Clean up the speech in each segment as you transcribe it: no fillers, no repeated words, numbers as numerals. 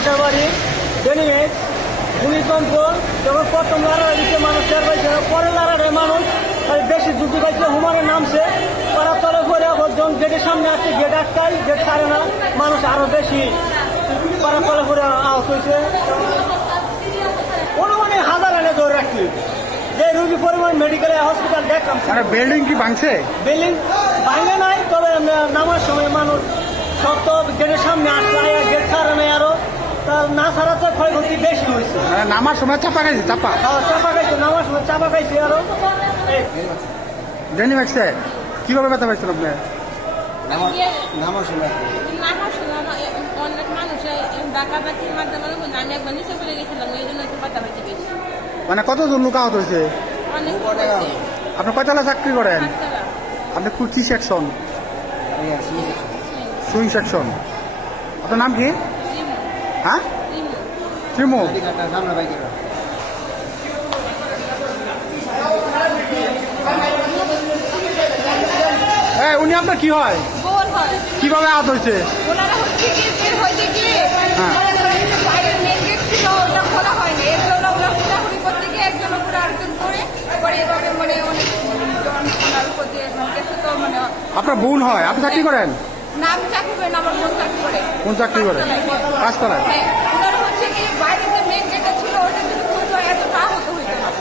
বাসার বাড়ি ডেনিমেজ ভূমিকম্প যখন প্রথম লড়াই দিচ্ছে মানুষ টের পাইছে না, পরে লড়াই মানুষ বেশি যুদ্ধ পাইছে হুমারে নামছে তারা তলে করে যখন গেটের সামনে আসছে গেট আটকায় গেট ছাড়ে না, মানুষ আরো বেশি তারা তলে করে আহত হয়েছে। অনুমানে হাজার এনে ধরে রাখছি যে রুগী পরিমাণ মেডিকেলে হসপিটাল দেখলাম। বিল্ডিং কি ভাঙছে? বিল্ডিং ভাঙে নাই, তবে নামার সময় মানুষ সব তো গেটের সামনে আসছে গেট ছাড়ে নাই, আরো না ছাড়াতে ক্ষয়ক্ষতি বেশি হয়েছে। নামার সময় চাপা খাইছে? চাপা খাইছে, নামার সময় চাপা খাইছে আরো। ডেনি ভাগছে কিভাবে ব্যথা পাইছেন আপনি? নামার সময় অনেক মানুষ ডাকাবাকির মাধ্যমে আমি একবার নিচে পড়ে গেছিলাম, এই জন্য একটু ব্যথা পাইতে বেশি। মানে কতজন লোক আহত হয়েছে? অনেক আপনি কয়তলা চাকরি করেন? আপনি কি সেকশন? Swing section. আপনার নাম কি? হ্যাঁ, ত্রিমু। উনি আপনার কি হয়? কিভাবে আহত হয়েছে? আপনার বোন হয়? আপনি চাকরি করেন? না, আমি চাকরি করি না, আমার বোন চাকরি করে। কোন চাকরি করেন? পাঁচতলায়।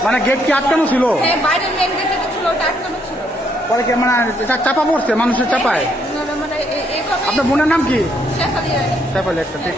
মানে গেট কি আটকানো ছিল? বাইরের মেন গেট যেটা ছিল ওটা আটকানো ছিল। পরে কি মানে চাপা পড়ছে মানুষের চাপায়? মানে আপনার বোনের নাম কি? শেফালি শেফালি একটা, ঠিক।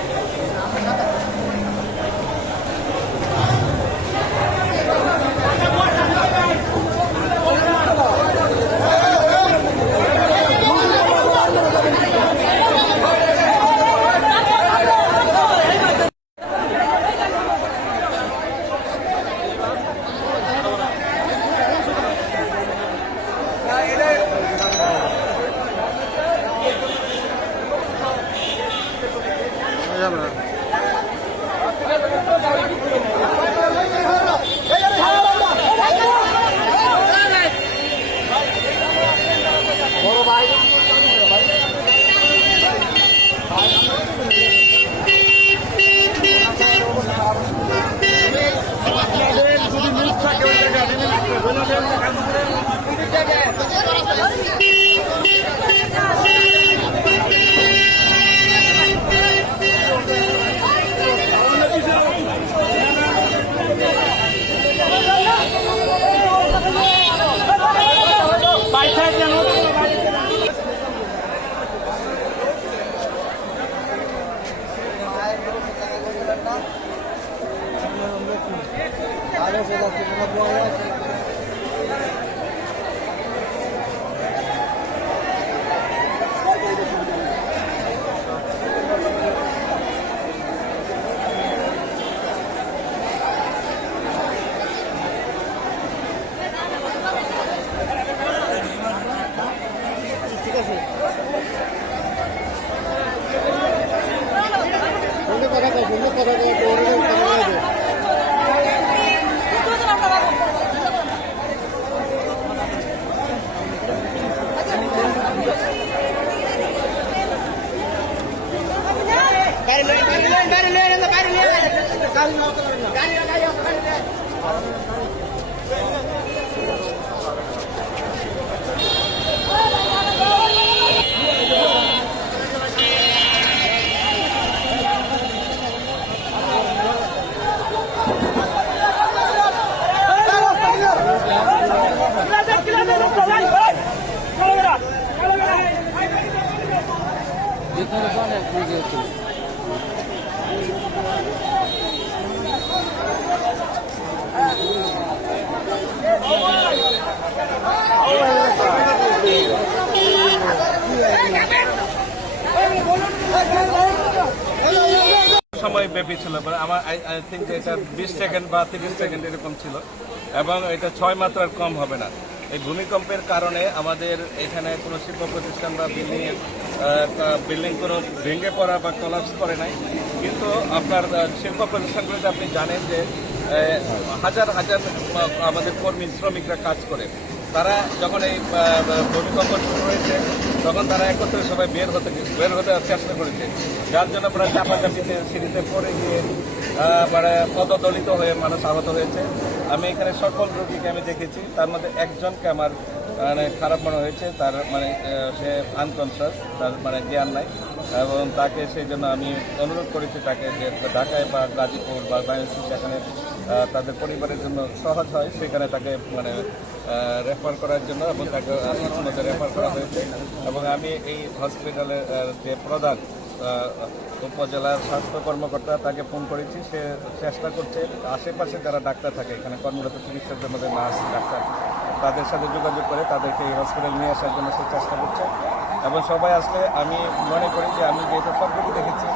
সময় ব্যাপী ছিল, আমার আই থিঙ্ক এটা 20 সেকেন্ড বা 30 সেকেন্ড এরকম ছিল, এবং এটা 6 মাত্রার কম হবে না। এই ভূমিকম্পের কারণে আমাদের এখানে কোনো শিল্প প্রতিষ্ঠান বা বিল্ডিং কোনো ভেঙে পড়া বা কলাপস করে নাই, কিন্তু আপনার শিল্প প্রতিষ্ঠানগুলোতে আপনি জানেন যে হাজার হাজার আমাদের কর্মী শ্রমিকরা কাজ করে, তারা যখন এই ভূমিকম্প শুরু হয়েছে তখন তারা একত্রে সবাই বের হতে চেষ্টা করেছে, যার জন্য প্রায় চাপাচাপিতে সিঁড়িতে পড়ে গিয়ে মানে পদদলিত হয়ে মানুষ আহত হয়েছে। আমি এখানে সকল রোগীকে আমি দেখেছি, তার মধ্যে একজনকে আমার মানে খারাপ মনে হয়েছে, তার মানে সে আনকনসিয়াস, তার মানে জ্ঞান নাই, এবং তাকে সেই জন্য আমি অনুরোধ করেছি তাকে যে ঢাকায় বা গাজীপুর বা বায়োসি যেখানে তাদের পরিবারের জন্য সহজ হয় সেখানে তাকে মানে রেফার করার জন্য, এবং তাকে মধ্যে রেফার করা হয়েছে। এবং আমি এই হসপিটালের যে প্রধান উপজেলার স্বাস্থ্য কর্মকর্তা তাকে ফোন করেছি, সে চেষ্টা করছে আশেপাশে যারা ডাক্তার থাকে এখানে কর্মরত চিকিৎসার জন্য নার্স ডাক্তার তাদের সাথে যোগাযোগ করে তাদেরকে এই হসপিটাল নিয়ে আসার জন্য সে চেষ্টা করছে। এবং সবাই আসলে আমি মনে করি যে আমি যেহেতু সবগুলি দেখেছি,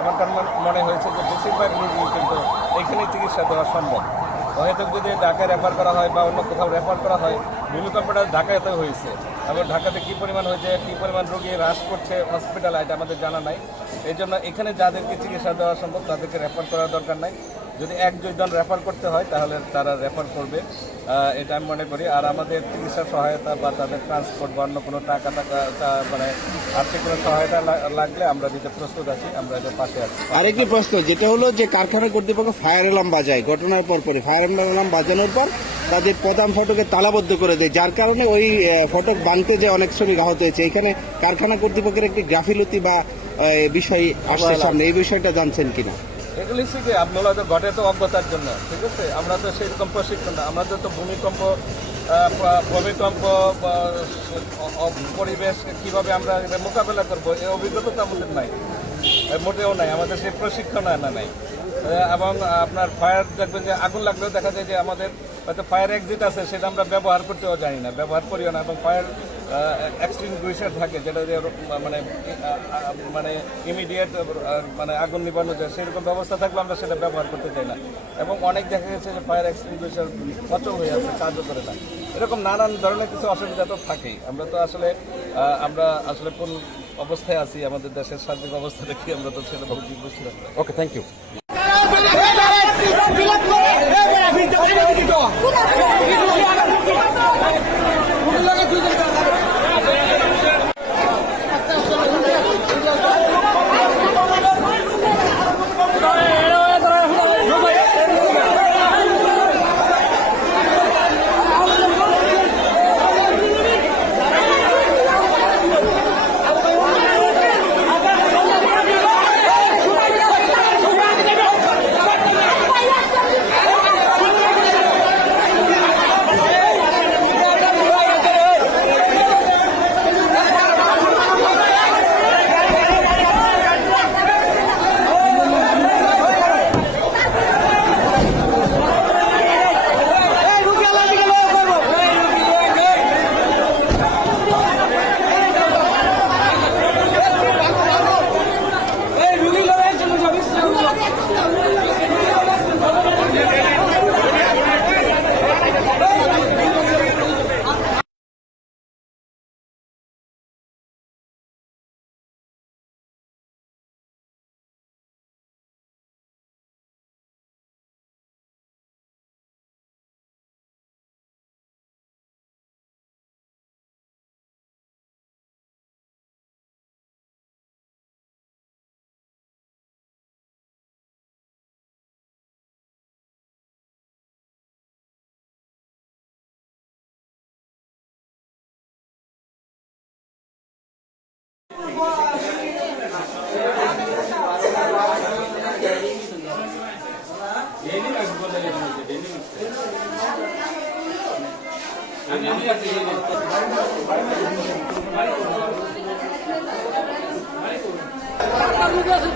আমার কারণ মনে হয়েছে যে বেশিরভাগ রোগী কিন্তু এখানেই চিকিৎসা দেওয়া সম্ভব। হয়তো যদি ঢাকায় রেফার করা হয় বা অন্য কোথাও রেফার করা হয়, ভূমিকম্পটা ঢাকাতেও হয়েছে, এবং ঢাকাতে কী পরিমাণ হয়েছে, কী পরিমাণ রোগী হ্রাস করছে হসপিটালে, এটা আমাদের জানা নাই। এই জন্য এখানে যাদেরকে চিকিৎসা দেওয়া সম্ভব তাদেরকে রেফার করার দরকার নাই। যদি এক দুইজন রেফার করতে হয় তাহলে তারা রেফার করবে, এটা আমি মনে করি। আর আমাদের চিকিৎসা সহায়তা বা তাদের ট্রান্সপোর্ট বা অন্য কোনো টাকা মানে আর্থিক কোনো সহায়তা লাগলে আমরা দিতে প্রস্তুত আছি, আমরা এদের পাশে আছি। আরেকটি প্রশ্ন, যেটা হলো যে কারখানা কর্তৃপক্ষ ফায়ার অ্যালার্ম বাজায়, ঘটনার পরপরই ফায়ার অ্যালার্ম বাজানোর পর তাদের প্রধান ফটকে তালাবদ্ধ করে দেয়, যার কারণে ওই ফটক ভাঙতে যে অনেক শ্রমিক আহত হয়েছে। এখানে কারখানা কর্তৃপক্ষের একটি গাফিলতি বা বিষয় আসছে সামনে, এই বিষয়টা জানছেন কিনা? এগুলি শিখে আপনারা তো ঘটে তো অজ্ঞতার জন্য, ঠিক আছে, আমরা তো সেরকম প্রশিক্ষণ না, আমাদের তো ভূমিকম্প পরিবেশ কিভাবে আমরা এটা মোকাবেলা করবো এই অভিজ্ঞতা তো আমাদের নাই, মোটেও নাই, আমাদের সেই প্রশিক্ষণ আনা নাই। এবং আপনার ফায়ার দেখবেন যে আগুন লাগলেও দেখা যায় যে আমাদের হয়তো ফায়ার এক্সিট আছে, সেটা আমরা ব্যবহার করতেও জানি না, ব্যবহার করিও না। এবং ফায়ার এক্সটিংগুইশার থাকে যেটা যে মানে মানে ইমিডিয়েট মানে আগুন নিবানো যায়, সেরকম ব্যবস্থা থাকলে আমরা সেটা ব্যবহার করতে চাই না। এবং অনেক দেখা গেছে যে ফায়ার এক্সটিংগুইশার অচল হয়ে আছে, কাজও করে না, এরকম নানান ধরনের কিছু অসুবিধা তো থাকেই। আমরা আসলে কোন অবস্থায় আছি, আমাদের দেশের সার্বিক অবস্থা দেখি আমরা তো সেটা বুঝতে পারি। ওকে, থ্যাংক ইউ।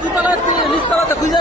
দুতলা নিচতলাতে খুঁজে